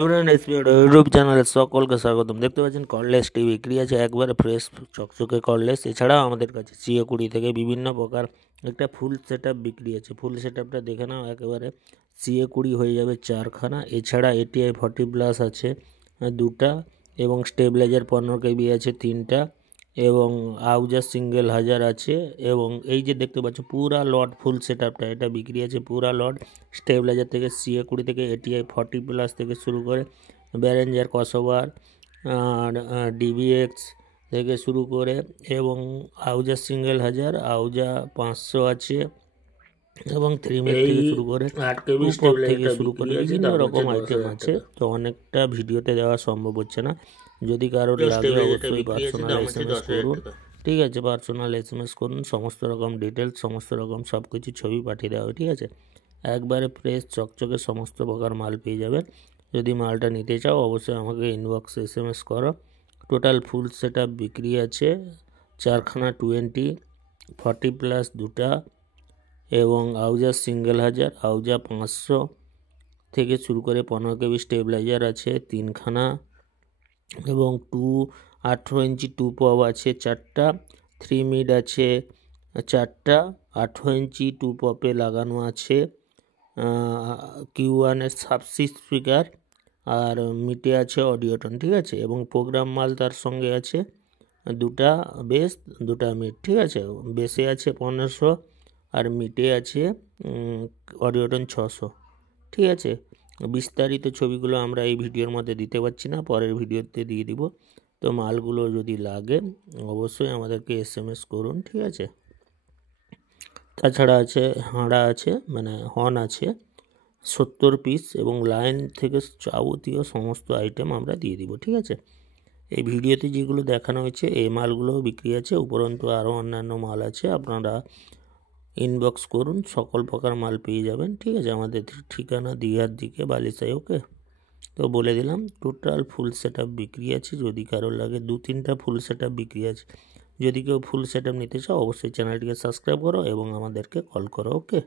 YouTube চ্যানেলে সকলকে স্বাগতম। দেখতে পাচ্ছেন কর্ডলেস টিভি বিক্রি আছে, একবারে ফ্রেশ চকচকে কর্ডলেস। এছাড়াও আমাদের কাছে সিএ 20 থেকে বিভিন্ন প্রকার একটা ফুল সেট আপ বিক্রি আছে। ফুল সেট আপটা দেখে নাও, একেবারে সিএ 20 হয়ে যাবে 4খানা। এছাড়া এটিআই 40 প্লাস আছে 2টা, এবং স্টেবিলাইজার 15 কেবি আছে 3টা, এবং আউজার সিঙ্গেল 1000 আছে। এবং এই যে দেখতে পাচ্ছ পুরা লট ফুল সেট আপটা, এটা বিক্রি আছে পুরা লট। স্টেবিলাইজার থেকে সিএ 20 থেকে এটিআই 40 প্লাস থেকে শুরু করে ব্যারেঞ্জার কসোভার আর ডিভিএক্স থেকে শুরু করে, এবং আউজা সিঙ্গেল 1000, আউজা 500 আছে, এবং 3 মিট থেকে শুরু করে 8 কেবি থেকে শুরু করে বিভিন্ন রকম আইটেম আছে। তো অনেকটা ভিডিওতে দেওয়া সম্ভব হচ্ছে না। যদি কারোর লাগে অবশ্যই পার্সোনাল এসএমএস করুন, ঠিক আছে? পার্সোনাল এসএমএস করুন, সমস্ত রকম ডিটেলস, সমস্ত রকম সব কিছু ছবি পাঠিয়ে দেওয়া হবে, ঠিক আছে? একবারে ফ্রেশ চকচকে সমস্ত প্রকার মাল পেয়ে যাবেন। যদি মালটা নিতে চাও অবশ্যই আমাকে ইনবক্সে এসএমএস করো। টোটাল ফুল সেট আপ বিক্রি আছে 4খানা 20, 40 প্লাস 2টা, এবং আউজা সিঙ্গেল 1000, আউজা 500 থেকে শুরু করে 15 কেবি স্টেবিলাইজার আছে 3খানা, এবং 18 ইঞ্চি 2 পপ আছে 4টা, 3 মিড আছে 4টা, 18 ইঞ্চি 2 পপে লাগানো আছে Q1 সাবসি স্পিকার, আর মিটে আছে অডিওটন, ঠিক আছে? এবং প্রোগ্রাম মাল তার সঙ্গে আছে 2টা বেস, 2টা মিড, ঠিক আছে? বেসে আছে 1500 আর মিটে আছে অডিওটন 600, ঠিক আছে? বিস্তারিত ছবিগুলো আমরা এই ভিডিওর মধ্যে দিতে পারছি না, পরের ভিডিওতে দিয়ে দিব। তো মালগুলো যদি লাগে অবশ্যই আমাদেরকে এসএমএস করুন, ঠিক আছে? তাছাড়া আছে হাঁড়া আছে, মানে হর্ন আছে 70 পিস, এবং লাইন থেকে যাবতীয় সমস্ত আইটেম আমরা দিয়ে দিব, ঠিক আছে? এই ভিডিওতে যেগুলো দেখানো হয়েছে এই মালগুলোও বিক্রি আছে, উপরন্তু আরও অন্যান্য মাল আছে। আপনারা ইনবক্স করুন, সকল প্রকার মাল পেয়ে যাবেন, ঠিক আছে? আমাদের ঠিকানা দীঘার দিকে, বালিসাই, ওকে? তো বলে দিলাম টোটাল ফুল সেট আপ বিক্রি আছে। যদি কারো লাগে 2-3টা ফুল সেট আপ বিক্রি আছে। যদি কেউ ফুল সেট আপ নিতে চাও অবশ্যই চ্যানেলটিকে সাবস্ক্রাইব করো এবং আমাদেরকে কল করো, ওকে?